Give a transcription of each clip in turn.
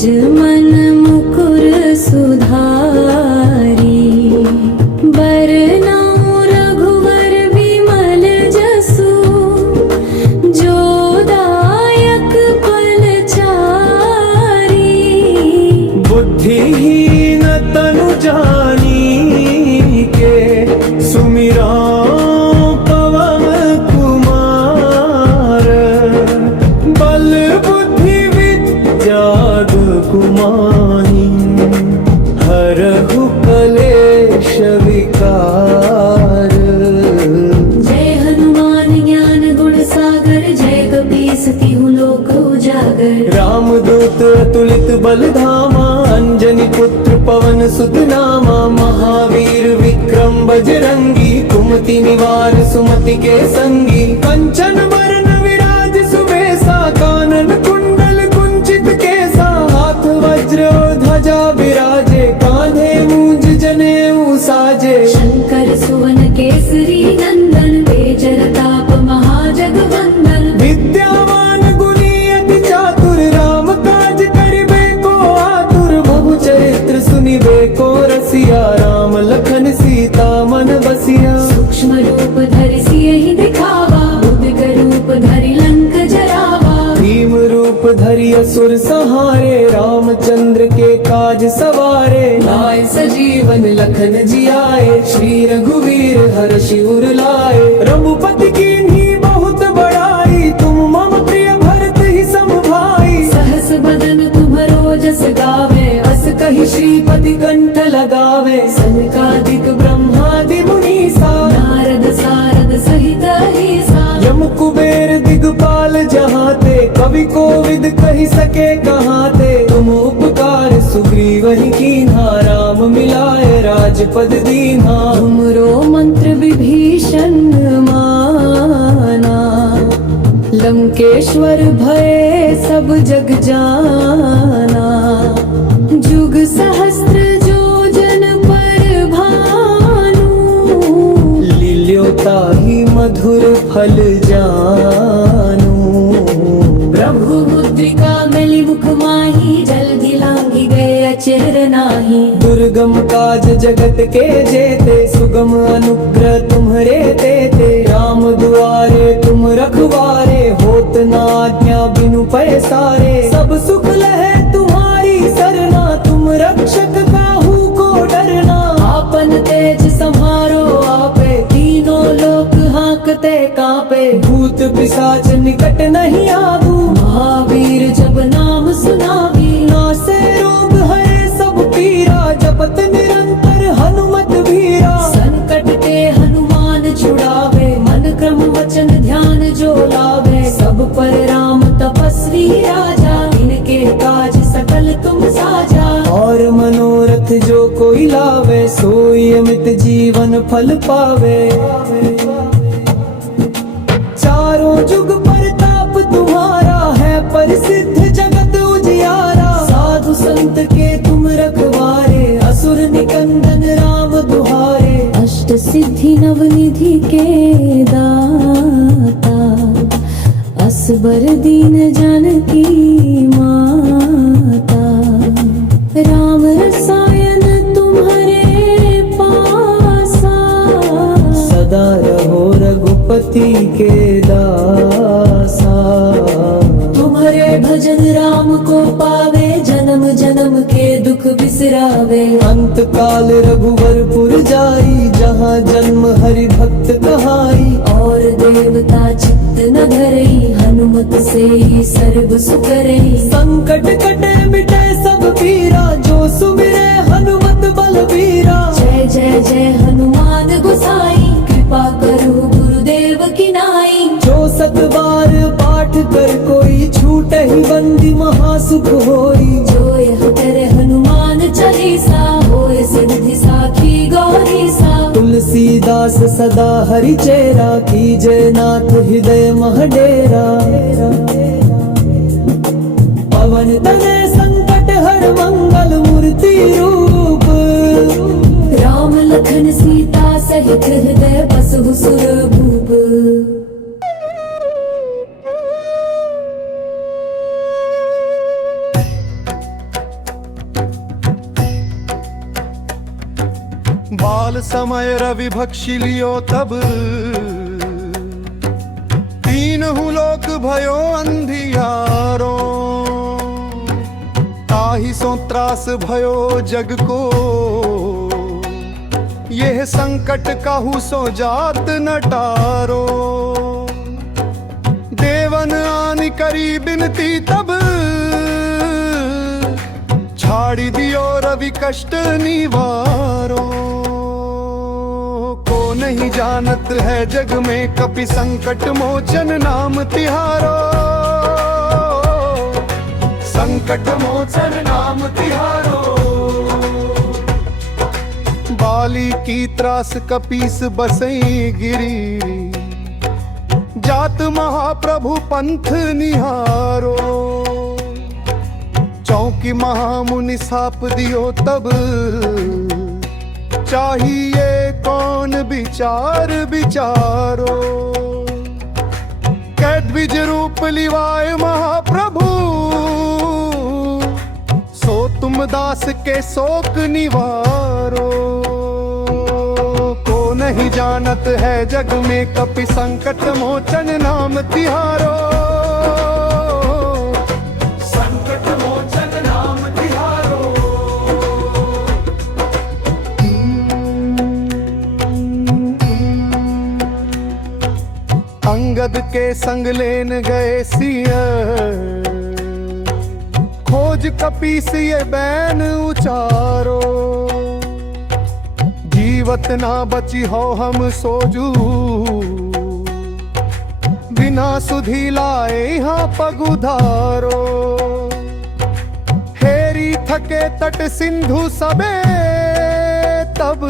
निज मन मुकुर सुधारी, बरनउँ रघुवर विमल जसु, जो दायक फलचारी। बुद्धिहीन तनु जानिके, सुमिरा पवन कुमार। बल बुद्धि विद्या कुमानी, हरहु कलेश विकार। जय हनुमान ज्ञान गुण सागर, जय कपीस तिहुँ लोक उजागर। रामदूत अतुलित बल धामा, अंजनी पुत्र पवन सुत नामा। महावीर विक्रम बजरंगी, कुमति निवार सुमति के संगी। कंचन बरन विराज सुबेसा, कानन कुंडल कुंचित केसा। हाथ वज्र और ध्वजा विराजे, कांधे मूंज जनेऊ साजे। शंकर सुवन केसरी नंदन, तेज प्रताप महाजगवंदन। विद्यावान गुणी अति चातुर, राम काज करिबे को आतुर। बहु चरित्र सुनिबे को रसिया, राम लखन सीता मन बसिया। सूक्ष्म रूप धरि सियहि दिखावा, बुद्ध रूप धरि लंक जरावा। भीम रूप धरि असुर संहारे, रामचंद्र के काज सवारे। लाए सजीवन लखन जियाए, श्री रघुवीर हर्षि उर लाए। रघुपति कीन्ही बहुत बड़ाई, तुम मम प्रिय भरत ही सम भाई। सहस बदन तुम्हरो जस गावे, अस कहि श्रीपति कंठ लगावे। सनकादिक ब्रह्मादि मुनीसा, नारद सारद सहित अहीसा। यम कुबेर दिगपाल जहाते, कवि कोविद कहि सके कहाते। तुम उपकार सुग्रीवहि कीन्हा, राम मिलाए राजपद दीन्हा। तुमरो मंत्र विभीषण माना, लंकेश्वर भय सब जग जाना। जुग सहस्त्र जो जन पर भानु, लील्योताहि मधुर फल जानू। प्रभु मुद्रिका मिली मुख माही, जल्दी लांघी गए अचर नाही। दुर्गम काज जगत के जेते, सुगम अनुग्रह तुम्हरे तेते। राम दुआरे तुम रखवारे, होत न आज्ञा बिनु पैसारे। सब सुख लहे तुम्हारी सरना, तुम रक्षक काहू को डरना। आपन तेज सम्हारो आपे, तीनों लोक हांकते कांपे। भूत पिशाच निकट नहीं आगू, महावीर जब नाम सुनावी। नासे रोग हरे सब पीरा, जपत निरंतर हनुमत वीरा। संकट ते हनुमान छुड़ावे, मन क्रम वचन ध्यान जो लावे। सब पर राम तपस्वी राजा, इनके काज सकल तुम साजा। और मनोरथ जो कोई लावे, सोई अमित जीवन फल पावे। चारों जुग परताप तुम्हारा है, प्रसिद्ध जगत उजियारा। साधु संत के तुम रखवारे, असुर निकंदन राम दुहारे। अष्ट सिद्धि नवनिधि के दाता, असबर दीन जानकी माता। राम रसायन तुम्हारे पासा, सदा रहो रघुपति के दासा। तुम्हारे भजन राम को पावे, जन्म जन्म के दुख बिसरावे। अंत काल रघुवरपुर जाई, जहाँ जन्म हरि भक्त कहाई। और देवता चित्त न धरई, हनुमत से ही सर्व सुकरई। संकट कटे मिटे सब पीरा, जो सुमिरे हनुमत बलबीरा। जय जय जय हनुमान गोसाई, कृपा करो गुरुदेव की नाई। जो सत बार पाठ कर कोई, छूटे ही बंदी महासुख होई। जो यह करे हनुमान चालीसा, होए सिद्धि साखी गौरीसा। तुलसीदास सदा हरि चेरा, कीजय नाथ हृदय मह डेरा। पवन तनय संकट हर मंगल मूर्ति रूप। राम लखन सीता सहित हृदय बसहु सुर भूप। बाल समय रवि भक्षी लियो तब, तीनहु लोक भयो अंधियारो। ताहि सो त्रास भयो जग को, यह संकट काहू सो जात न टारो। देवन आन करी बिनती तब, छाड़ी दियो रवि कष्ट निवारो। को नहीं जानत है जग में कपि संकट मोचन नाम तिहारो। संकट मोचन नाम तिहारो। बाली की त्रास कपीस बसई गिरी, जात महाप्रभु पंथ निहारो। चौकी महामुनि साप दियो तब, चाहिए कौन विचार विचारो। कैद बीज रूप लिवाए महाप्रभु, सो तुम दास के शोक निवारो। को नहीं जानत है जग में कपि संकट मोचन नाम तिहारो। संकट मोचन नाम तिहारो। अंगद के संग लेन गए सिया, खोज कपीस ये बैन उचारो। जीवत ना बची हो हम सोजू, बिना सुधी लाए यहाँ पगुधारो। हेरी थके तट सिंधु सबे तब,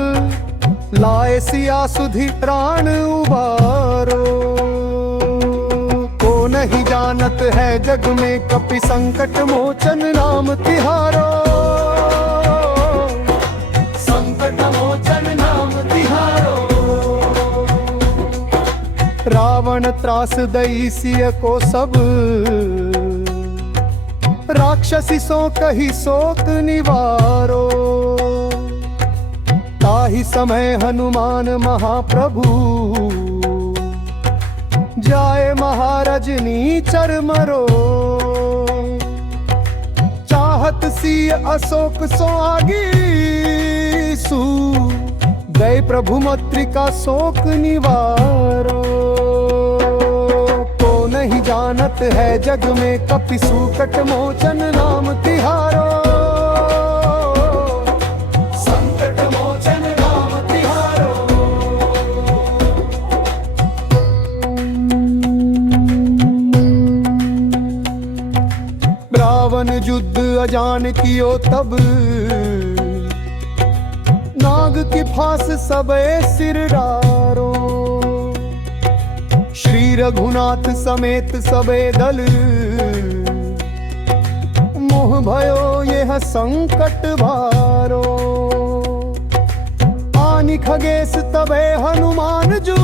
लाए सिया सुधी प्राण उबारो। को नहीं जानत है जग में कपि संकट मोचन नाम तिहारो। संकट मोचन नाम तिहारो। रावण त्रास दई सिय को सब, राक्षसी सो कही शोक निवारो। ताहि समय हनुमान महाप्रभु, जाए महारजनी चरमरो। चाहत सी अशोक सो आगी सु, गए प्रभु मत्रिका शोक निवारो। को नहीं जानत है जग में कपि संकट मोचन नाम तिहारो। संकट मोचन नाम तिहारो। रावण युद्ध अजान कियो तब, नाग की फांस सबे सिर डारो। श्री रघुनाथ समेत सबे दल, मोह भयो यह संकट भारो। आनि खगेश तबे हनुमान जू,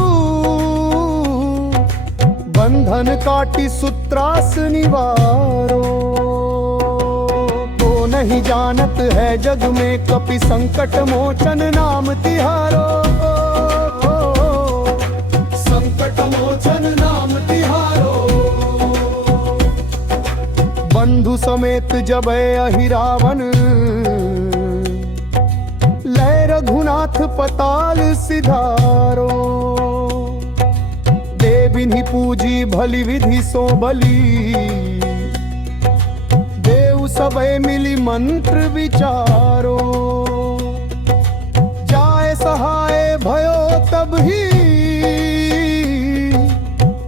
बंधन काटी सूत्रास निवारो। को नहीं जानत है जग में कपि संकट मोचन नाम तिहारो। संकट मोचन नाम तिहारो। बंधु समेत जब अहि रावण, लय रघुनाथ पताल सिधारो। देविनी पूजी भली विधि सो बली, देव सबे मिली मंत्र विचारो। जाए सहाय भयो तब ही,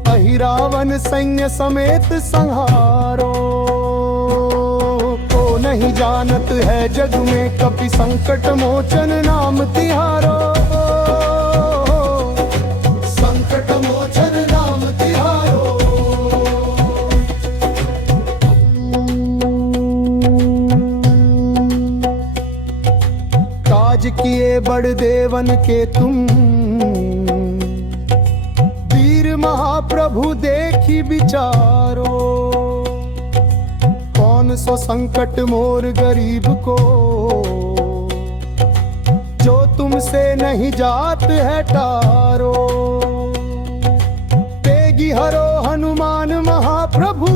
अहि रावण सैन्य समेत संहारो। को नहीं जानत है जग में कपि संकट मोचन नाम तिहारो। संकट मोचन नाम तिहारो। काज किए बड़ देवन के तुम, वीर महाप्रभु देखी विचारो। कौन सो संकट मोर गरीब को, जो तुमसे नहीं जात है टारो। तेगी हरो हनुमान महाप्रभु,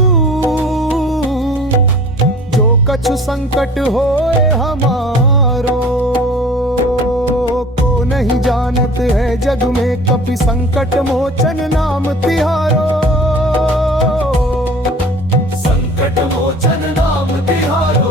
जो कछु संकट होए हमारो। को नहीं जानत है जग में कपि संकट मोचन नाम तिहारो। संकट मोचन नाम तिहारो।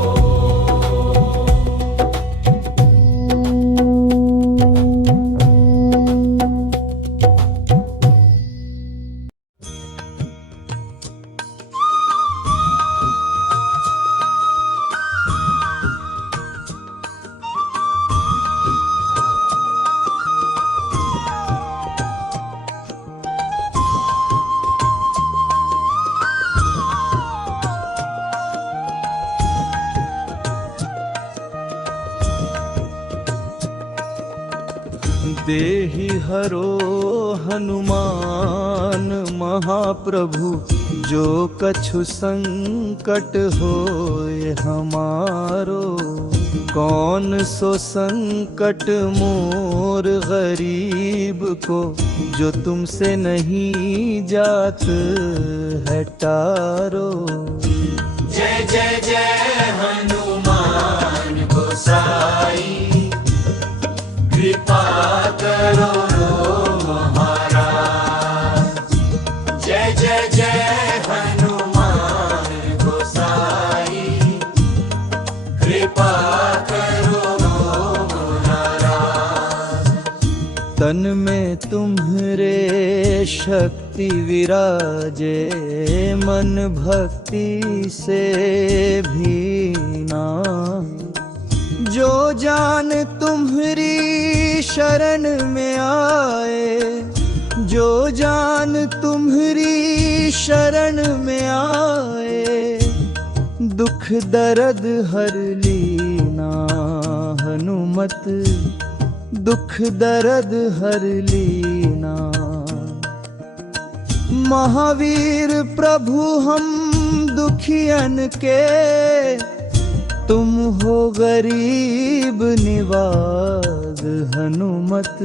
देहि हरो हनुमान महाप्रभु, जो कछु संकट होए हमारो। कौन सो संकट मोर गरीब को, जो तुमसे नहीं जात है टारो। जय जय जय हनुमान गोसाई, कृपा करो महाराज। जय जय जय हनुमान गोसाई, कृपा करो महाराज। तन में तुम्हरे शक्ति विराजे, मन भक्ति से भीना। जो जान तुम्हरी शरण में आए, जो जान तुम्हरी शरण में आए, दुख दर्द हर लीना। हनुमत दुख दर्द हर लीना। महावीर प्रभु हम दुखियन के, तुम हो गरीब निवाज। हनुमत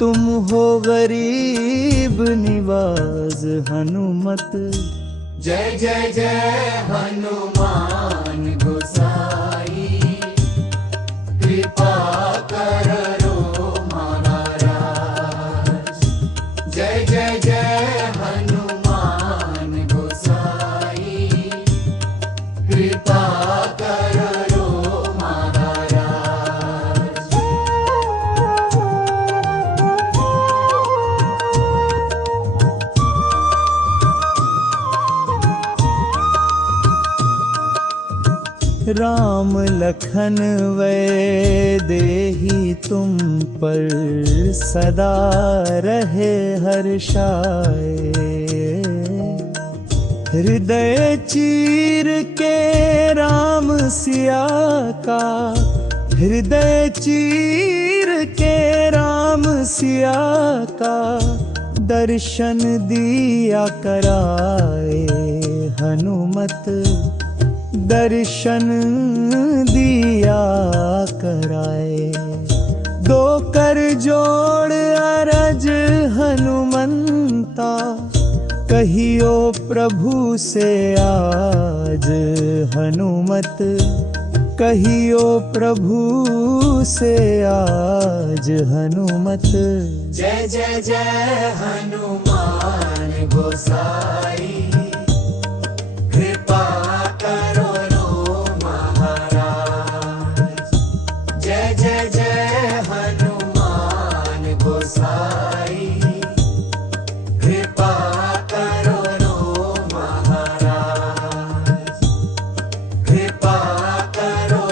तुम हो गरीब निवाज। हनुमत जय जय जय हनुमान गोसाई, कृपा करो महाराज। जय जय जय हनुमान गोसाई, कृपा करो महाराज। राम लखन वै देहि तुम पर, सदा रहे हर्षाए। हृदय चीर के राम सिया का, हृदय चीर के राम सिया का, दर्शन दिया कराए। हनुमत दर्शन दिया कराए। दो कर जोड़ अरज हनुमंता, कहियो प्रभु से आज। हनुमत कहियो प्रभु से आज। हनुमत जय जय जय हनुमान गोसाई, कृपा करो महाराज। जय जय जय हनुमान गोसाई, कृपा करो महाराज। कृपा करो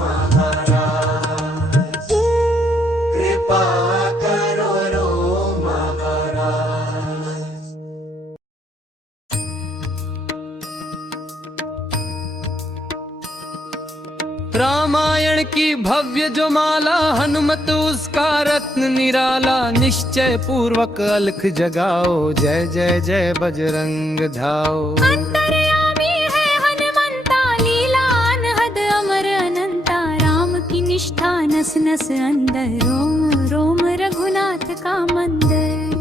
महाराज। कृपा करो महाराज। रामायण की भव्य जो माला, हनुमत उसका रत्न निराला। निश्चय पूर्वक अलख जगाओ, जय जय जय बजरंग धाओ। अंतर्यामी है हनुमंता, लीला अनहद अमर अनंता। राम की निष्ठा न नस नस अंदर, रोम रोम रघुनाथ का मंदिर।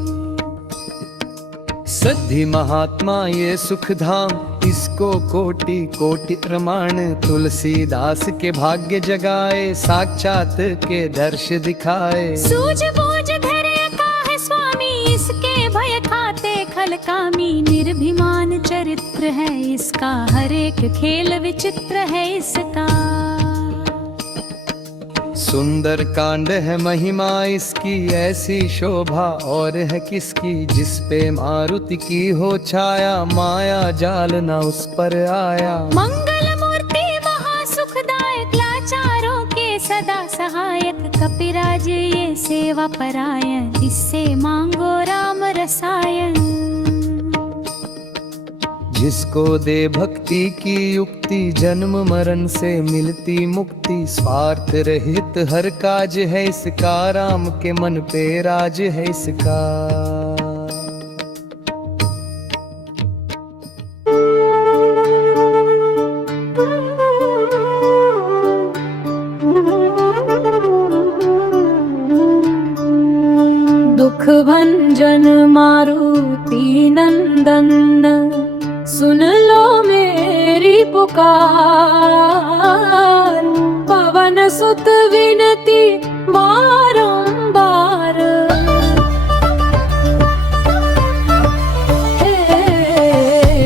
सिद्धि महात्मा ये सुख धाम, इसको कोटि कोटि प्रमाण। तुलसीदास के भाग्य जगाए, साक्षात के दर्श दिखाए। सूझबूझ धैर्य का है स्वामी, इसके भय खाते खल कामी। निर्भिमान चरित्र है इसका, हर एक खेल विचित्र है इसका। सुंदर कांड है महिमा इसकी, ऐसी शोभा और है किसकी। जिस पे मारुति की हो छाया, माया जाल न उस पर आया। मंगल मूर्ति महासुखदायक, लाचारों के सदा सहायक। कपिराज ये सेवा परायण, इससे मांगो राम रसायन। जिसको दे भक्ति की युक्ति, जन्म मरण से मिलती मुक्ति। स्वार्थ रहित हर काज है इसका, राम के मन पे राज है इसका। दुख भंजन मारुति नंदन, सुन लो मेरी पुकार। पवन सुत विनती बारंबार, हे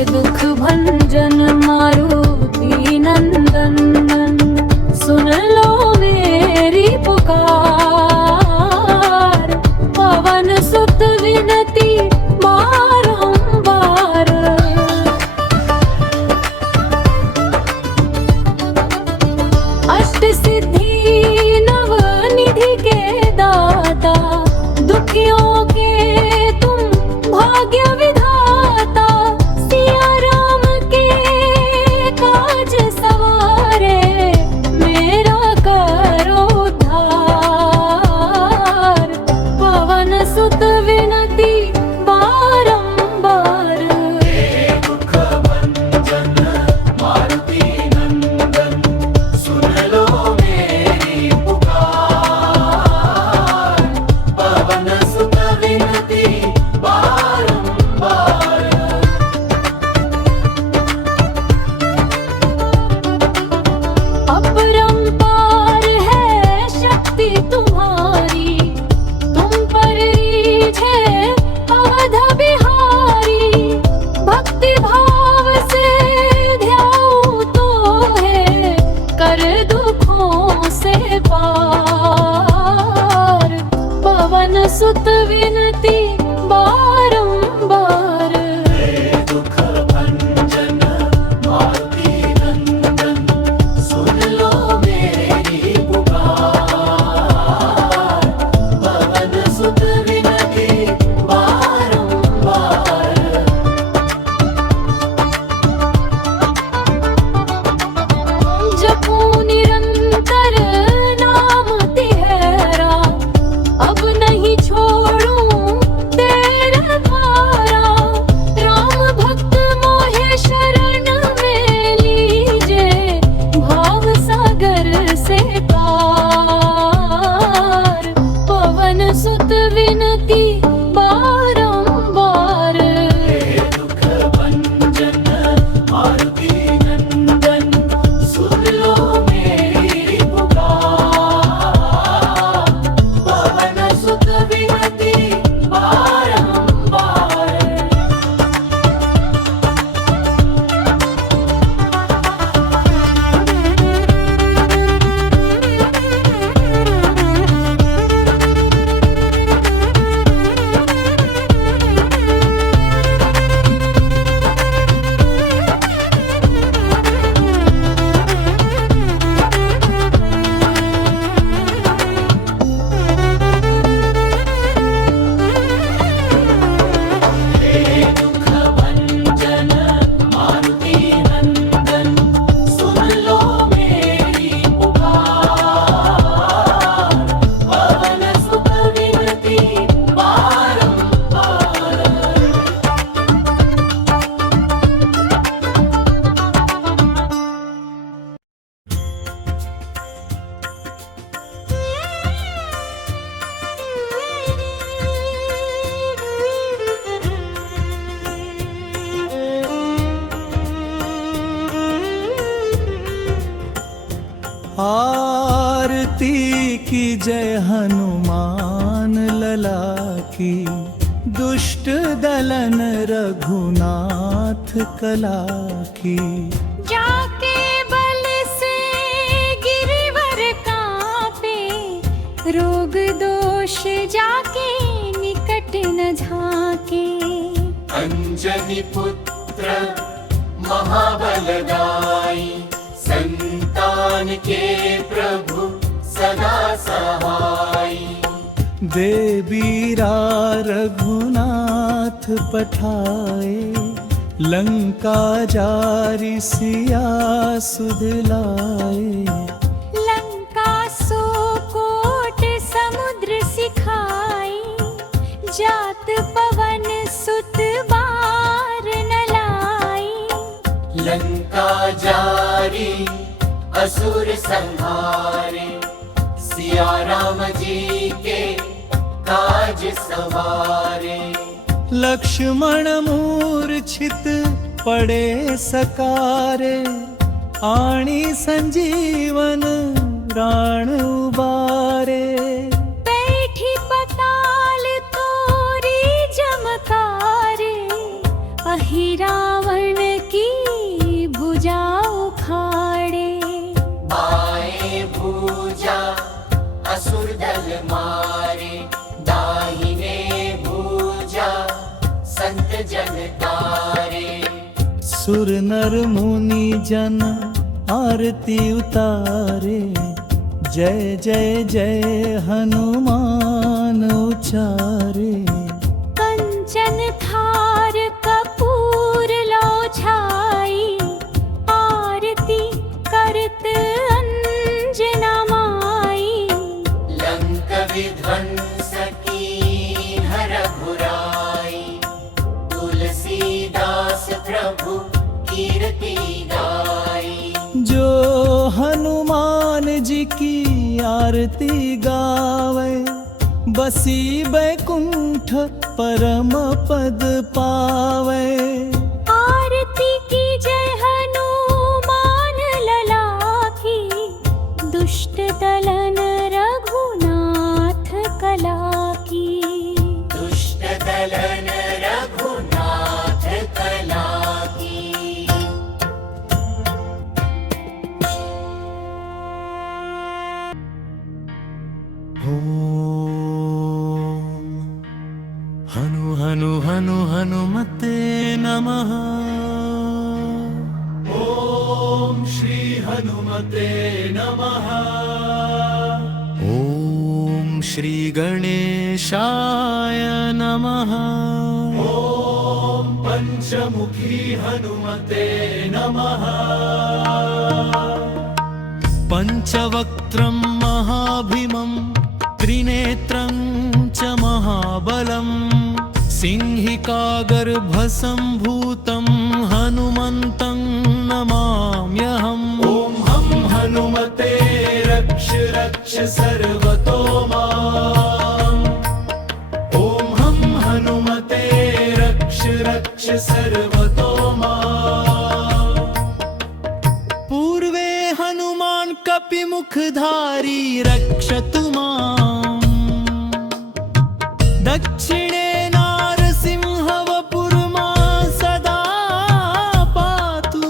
दुख भंजन मारुति नंदन, सुन लो मेरी पुकार। पवन सुत विनती बारंबार, अष्ट सिद्धि आरती की जय हनुमान लला की, दुष्ट दलन रघुनाथ कला की। जाके बल से गिरिवर कांपे, रोग दोष जाके निकट न झाके। अंजनी पुत्र महाबलदाई, संतान के प्रभु सदा सहाय। देवीरा रघुनाथ पठाए, लंका जारि सिया सुध लाए। लंका सो कोट समुद्र सिखाई, जात पवन सुत बार न लाई। लंका जारी असुर संहारे, सिया राम जी के काज सवारे। लक्ष्मण मूर्छित पड़े सकारे, आणी संजीवन प्राण उबारे। बैठी पताल तोरी जमकारे, अहि रावण की भुजा उखाड़े। बाएं भुजा असुर दल मारे, दाहिने भुजा संत जन तारे। सुर नर मुनि जन आरती उतारे, जय जय जय हनुमान उचारे। कंचन थार कपूर लो छाई, आरती करत अंजना माई। लंक विध्वंस की हर बुराई, तुलसीदास प्रभु कीर्ति गाई। जो हनुमान जी की आरती गावे, बसी बैकुंठ परम पद पावे। आरती की जय हनुमान लला की, दुष्ट दलन रघुनाथ कला की। दुष्ट दलन रघुनाथ कला की। हनु हनु हनु हनुमते नमः। ओम श्री हनुमते नमः। ओम श्री गणेशाय नमः। ओम पंचमुखी हनुमते नमः। पंचवक्त्रं महाभीमं, त्रिनेत्रं च महाबलं, सिंहिकागर्भसम्भूतं हनुमन्तं नमाम्यहम्। ॐ हं हनुमते रक्ष रक्ष सर्वतो माम्। ॐ हं हनुमते रक्ष रक्ष सर्वतो माम्। पूर्वे हनुमान् कपिमुखधारी रक्षतु माम्। दक्षिणे नारसिंह वपुर्मा सदा पातु।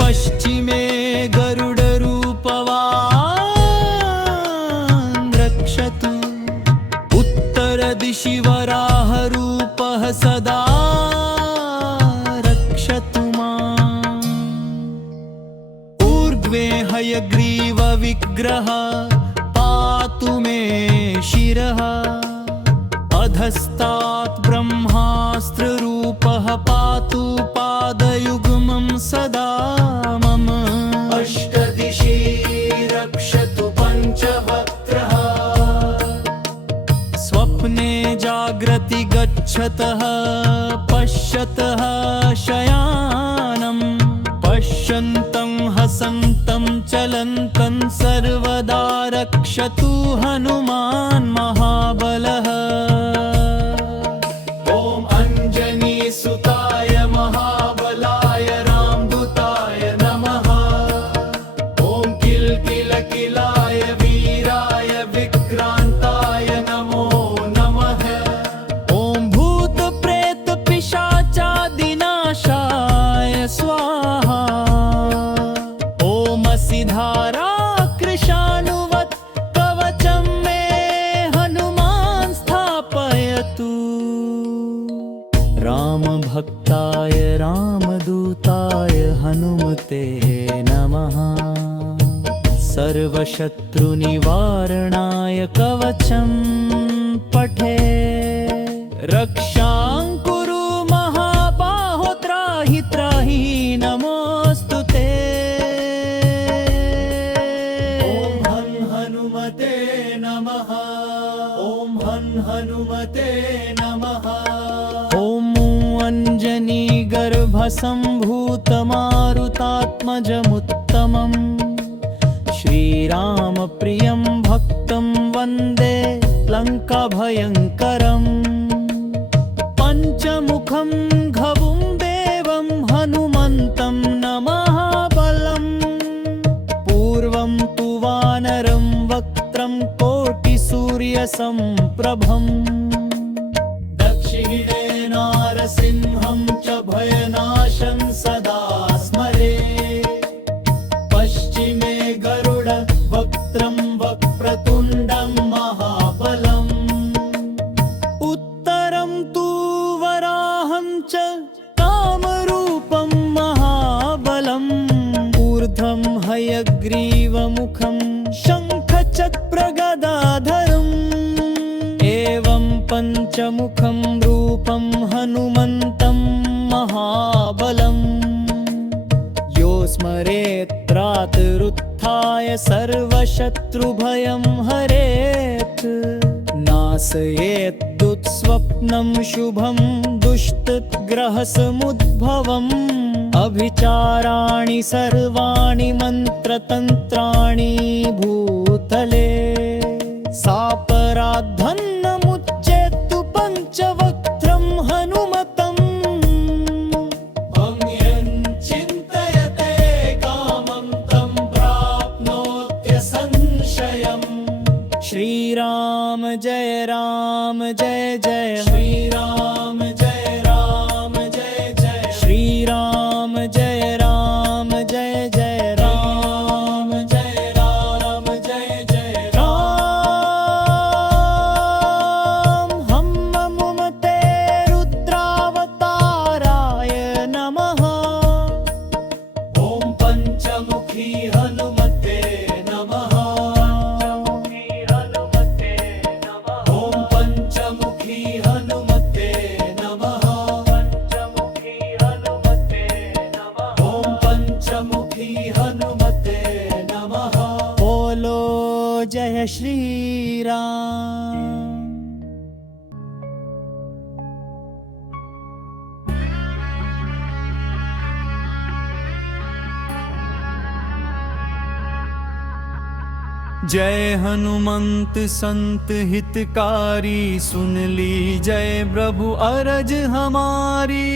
पश्चिमे गरुडरूपवान् रक्षतु। उत्तरदिशि वराहरूपः सदा रक्षतु माम्। ऊर्ध्वे हयग्रीवविग्रह पातु मे शिरः। अधस्तात् ब्रह्मास्त्ररूपः पातु पादयुग्मं सदा मम। अष्टदिशि रक्षतु पञ्चवक्त्रः। स्वप्ने जाग्रति गच्छतः पश्यतः शयानं। पश्यन्तं हसन्तं चलन्तं सर्वदा रक्षतु हनुमान् महाबलः। ॐ अञ्जनी सुताय महाबलाय रामदूताय नमः। ॐ किल किल धारा कृशानुवत् कवचं मे हनुमान् स्थापयतु। रामभक्ताय रामदूताय हनुमते नमः। सर्वशत्रुनिवारणाय कवचं पठे। रक्षां कुरु महाबाहो त्राहि त्राहि नमोऽस्तु ते। ॐ हं हनुमते नमः। ॐ हं हनुमते नमः। ॐ अञ्जनीगर्भसम्भूतमारुतात्मजमुत्तमम् श्रीरामप्रियं भक्तं वन्दे लङ्काभयङ्करम्। पञ्चमुखं घवुं देवं हनुमन्तं नमः बलम्। पूर्वं तु वानरं वक्त्रं कोटिसूर्यसम्प्रभम्। दक्षिणे नारसिंहं च भयनाशं सदा स्मरे। पश्चिमे गरुडवक्त्रं वक्रतुण्डं महाबलम्। उत्तरं तु वराहं च कामरूपं महाबलम्। ऊर्ध्वं हयग्रीवमुखं शङ्खचक्रगदाधरम्। एवं पञ्चमुखं रूपं हनुमन्तं महाबलम्। यो स्मरेत् त्रातरुत्थाय सर्वशत्रुभयं हरेत्। नाशयेत् दुःस्वप्नं शुभं दुष्टग्रहसमुद्भवम्। अभिचाराणि सर्वाणि मन्त्रतन्त्राणि भूतले। सापराधन्नमुच्चेत्तु पञ्चवक्त्रं हनुमतम्। भंग्यं चिन्तयते कामं तं प्राप्नोत्य संशयम्। श्रीराम जय राम जय जय। श्रीराम जय राम जय जय। श्रीराम जय राम जय जय। राम जय राम जय जय। राम हम हनुमते रुद्रावताराय नमः। ॐ पञ्चमुखी हनुमते नमः। ॐ पञ्चमुखी हनुमते नमः। ॐ पञ्चमुखी हनुमते नमः। बोलो जय श्री राम। जय हनुमंत संत हितकारी, सुन ली जय प्रभु अरज हमारी।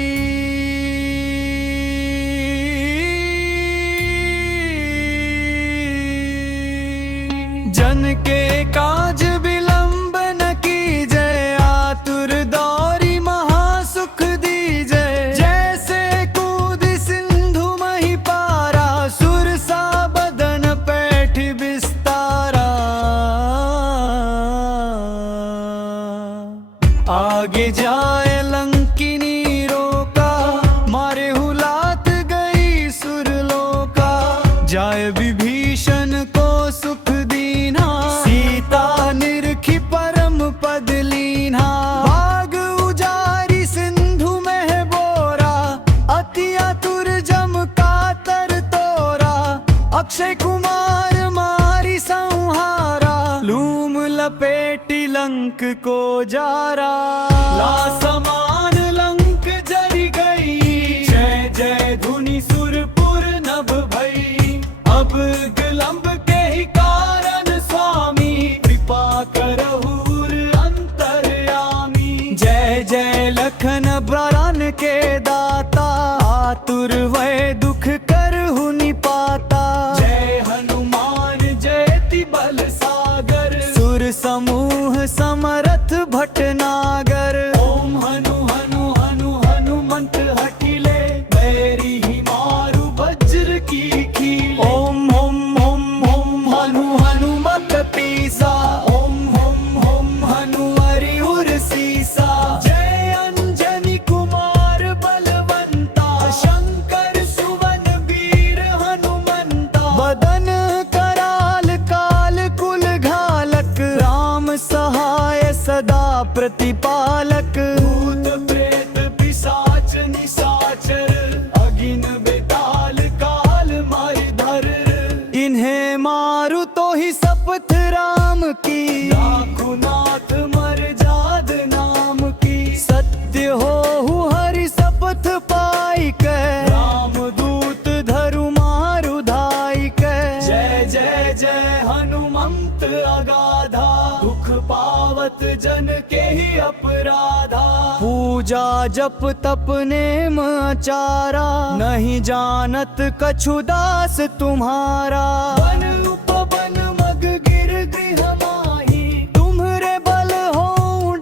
जन के काज विलंब न कीजय, आतुर दौरी महासुख दीजय। जैसे कूद सिंधु मही पारा, सुरसा बदन पैठ विस्तारा। आगे जाए लंकिनी रोका, मारे हुलात गई सुरलोका। जाए विभीषण को सुख दीना, सीता निरखी परम पद लीना। भाग उजारी सिंधु में बोरा, अति आतुर जम कातर तोरा। अक्षय कुमार मारी संहारा, लूम लपेटी लंक को जारा। ला समान लंक जरी गई, जय जय धुनि सुरपुर नभ भई। अब विलंब के ही कारण स्वामी, कृपा करहूर अंतर्यामी। जय जय लखन प्राण के दाता, आतुर वै दुख करहु निपाता। जय हनुमान जयति बल सागर, सुर समूह समरथ भटनागर। ओम हनु हनु हनु हनुमंत हठिले, बैरी ही मारु वज्र की खीले। ओम ओम प्रतिपालक भूत प्रेत पिशाच निशाचर अगिन बेताल काल मारीधर इन्हें मारू तो ही शपथ राम की नाथ मर जाद नाम की सत्य हो हरि शपथ पाई के रामदूत धरु मारु धाई के जय जय जय हनुमंत अगाधा दुख पावत जन के ही अपराधा पूजा जप तप नेम आचारा नहीं जानत कछु दास तुम्हारा वन उपवन मग गिर गृह माही तुम्हरे बल हो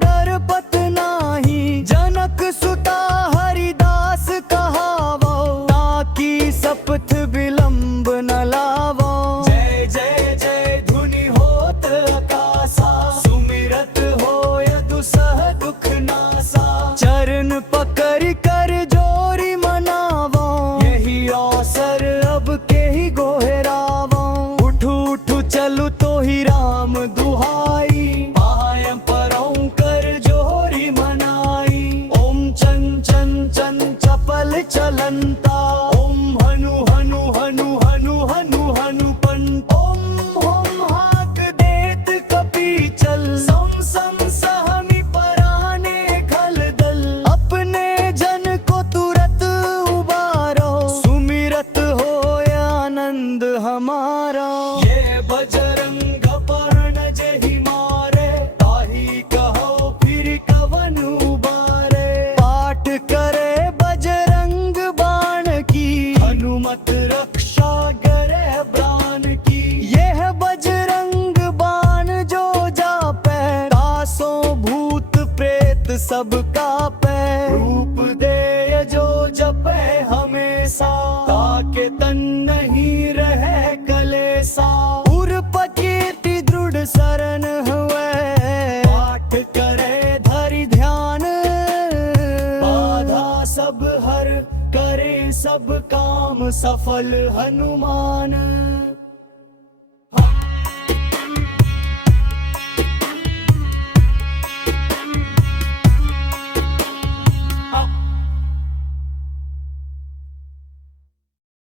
डर पत नाही जनक सुता हरिदास कहावो ताकि शपथ विलंब न लावो जय जय जय धुनि होत आकाशा सुमिरत होय दुसह दुख नासा चरण पकड़ कर जोरी मनावो यही अवसर अब के ही गोहरावो उठू उठू चलू तो ही राम दुहाई पायम परौं कर जोरी मनाई ओम चं चं चं चपल चलंता ओम हनु हनु हनु हनु हनु हनुपंत ओम होम हाक देत कपी चल सम सम सहमि पराने खल दल अपने जन को तुरत उबारो सुमिरत हो आनंद हमारा ये बजरंग पर्ण जेहि मारे ताहि कहो फिर कवन उबारे पाठ करे बजरंग बाण की हनुमत रक्षा करे प्राण की यह बजरंग बाण जो जापै दासों भूत प्रेत सब कापै रूप दे जो जपे हमेशा ताके तन नहीं रहे कलेसा उर्पकीर्ति दृढ़ शरण हुए पाठ करे धरि ध्यान बाधा सब हर करे सब काम सफल हनुमान